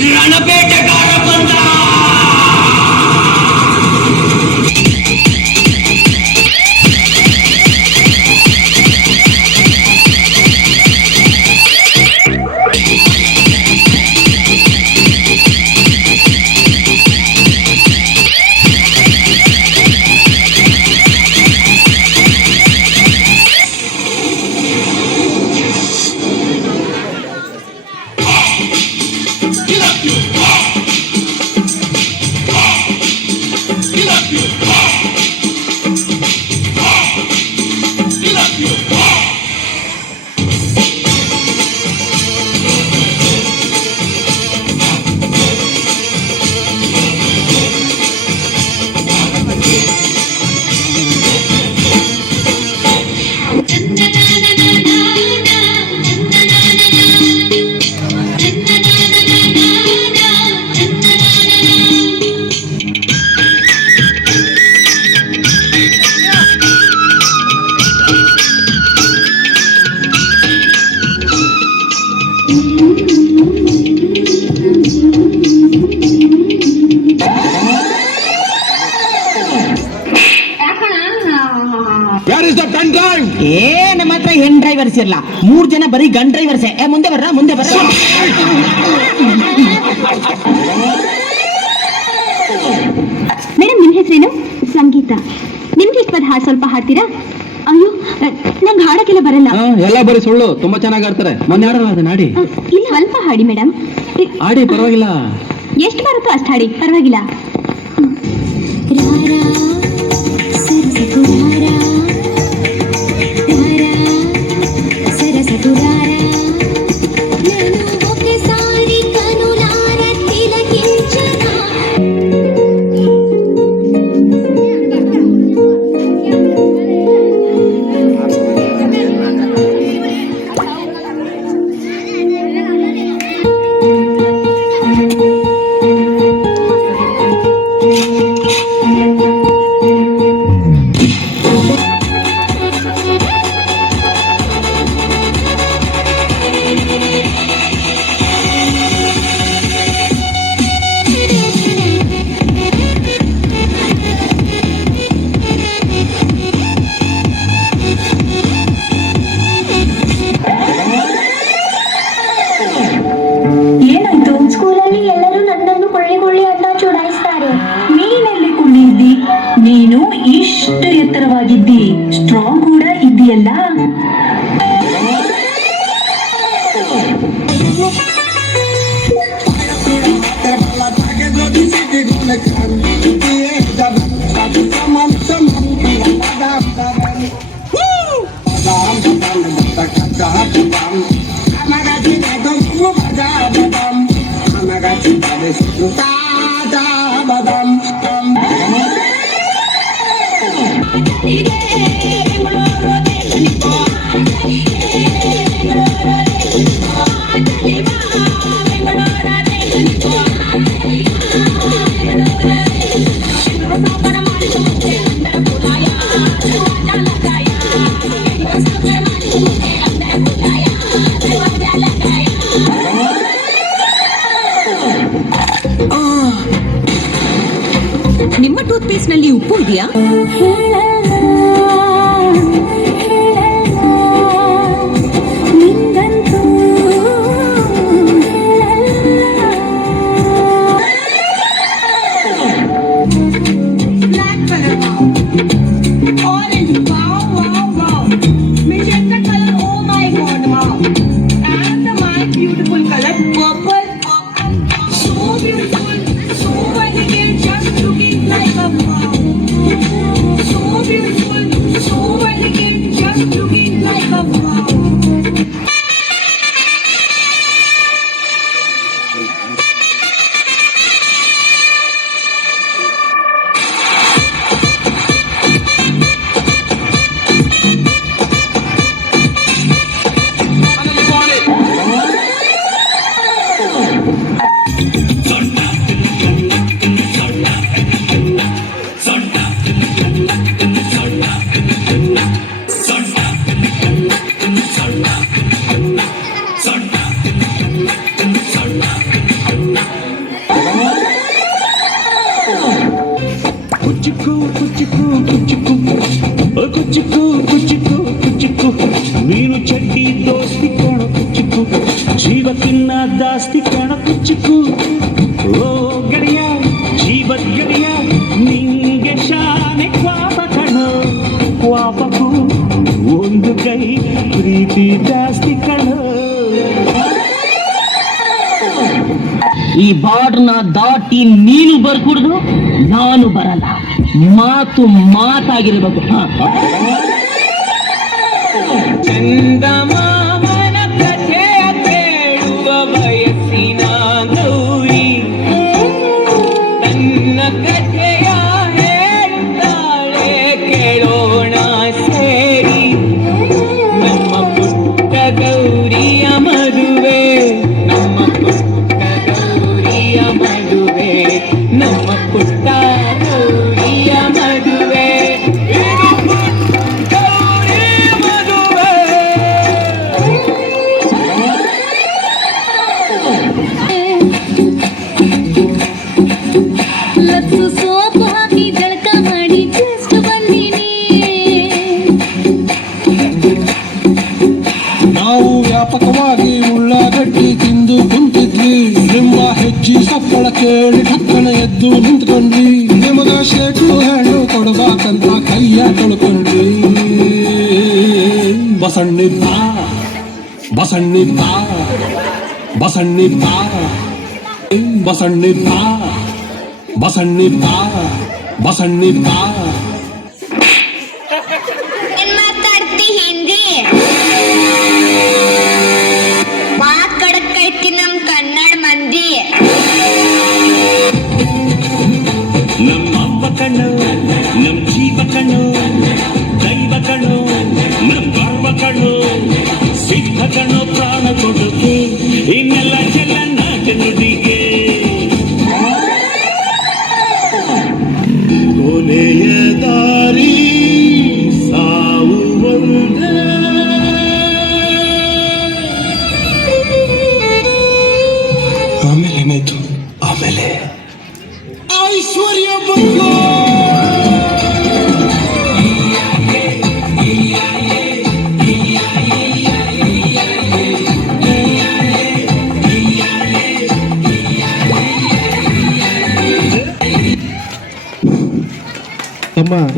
ರಣಬೇಟೆಗಾರ ಬಂದ. ನಮ್ಮ ಹತ್ರ ಹೆಣ್ ಡ್ರೈವರ್ಸ್ ಇರಲ್ಲ, 3 ಜನ ಬರೀ ಗನ್ ಡ್ರೈವರ್ಸೇ. ಮುಂದೆ ಬರ್ರ ಮೇಡಮ್, ನಿಮ್ ಹೆಸರೇನು? ಸಂಗೀತ. ನಿಮ್ಗೆ ಇಷ್ಟವಾದ ಹಾಡು ಸ್ವಲ್ಪ ಹಾಡ್ತೀರಾ? ಅಯ್ಯೋ, ನಂಗೆ ಹಾಡಕ್ಕೆಲ್ಲ ಬರಲ್ಲ. ಎಲ್ಲ ಬರೀ ಸುಳ್ಳು. ತುಂಬಾ ಚೆನ್ನಾಗಿ ಆಡ್ತಾರೆ. ಮೊನ್ನೆ ಹಾಡೋದು ನಾಡಿ. ಇಲ್ಲ, ಸ್ವಲ್ಪ ಹಾಡಿ ಮೇಡಮ್. ಹಾಡಿ, ಪರವಾಗಿಲ್ಲ. ಎಷ್ಟು ಬರುತ್ತೋ ಅಷ್ಟು ಹಾಡಿ, ಪರವಾಗಿಲ್ಲ. ನೀನು ಇಷ್ಟು ಎತ್ತರವಾಗಿದ್ದಿ, ಸ್ಟ್ರಾಂಗ್ ಕೂಡ ಇದ್ದೀಯಲ್ಲ. ನಿಮ್ಮ ಟೂತ್ ಪೇಸ್ಟ್ ನಲ್ಲಿ ಉಪ್ಪು ಇದೆಯಾ? ಜಾಸ್ತಿ ಕಣಕು ಚಿಕ್ಕು ಓ ಗೆಳೆಯ ಜೀವದ್ ಗೆಳೆಯ ನಿಂಗೆ ಶಾನೆ ಕ್ವಾಪ ಕಣೋ ಕ್ವಾಪಕ್ಕೂ ಒಂದು ಕೈ ಪ್ರೀತಿ ಜಾಸ್ತಿ ಕಣೋ. ಈ ಬಾರ್ಡ್ನ ದಾಟಿ ನೀನು ಬರ್ಕೂಡ್ದು, ನಾನು ಬರಲ್ಲ. ಮಾತು ಮಾತಾಗಿರ್ಬೇಕು. ಚಂದಮಾಮನ ಕಥೆಯ ಕೇಳುವ ವಯಸ್ಸಿನ ಗೌರಿ ತನ್ನ ಕಥೆಯ ಹೇಳ್ತಾಳೆ, ಕೇಳೋಣ ಸೇರಿ. ನಮ್ಮ ಪುಟ್ಟ ಗೌರಿಯ ಮದುವೆ, ನಮ್ಮ ಪುಟ್ಟ ಗೌರಿಯ ಮದುವೆ, ನಮ್ಮ ಪುಟ್ಟ ಗೌರಿಯ ಮದುವೆ, ಇದು ಪುಟ್ಟ ಗೌರಿ ಮದುವೆ. ಲಕ್ಸು ಸೋಪು ಹಾಕಿ ಜಳಕ ಮಾಡಿ ಜಸ್ಟ್ ಬಂದೀನಿ. ನಾವು ವ್ಯಾಪಕವಾಗಿ ಉಳ್ಳಾಗಡ್ಡಿ ತಿಂದು ಕುಂತಿದ್ವಿ, ನಿಮ್ಮ ಹೆಚ್ಚಿ ಸಪ್ಪಳ ಕೇಳಿ ಠಕ್ಕನ ಎದ್ದು ನಿಂತ್ಕೊಂಡ್ವಿ. ನಿಮಗ ಶೇಕು ಹಣ್ಣು ಕೊಡ್ಬೇಕಂತ ಕೈಯ ತೊಳ್ಕೊಂಡ್ವಿ. ಬಸಣ್ಣಿದ್ದ ಬಸಣ್ಣಿದ್ದ ಬಸಣ್ಣಿದ್ದ ಬಸಣ್ಣಿದ್ದ ಬಸಣ್ಣಿದ್ದ ಬಸಣ್ಣಿದ್ದ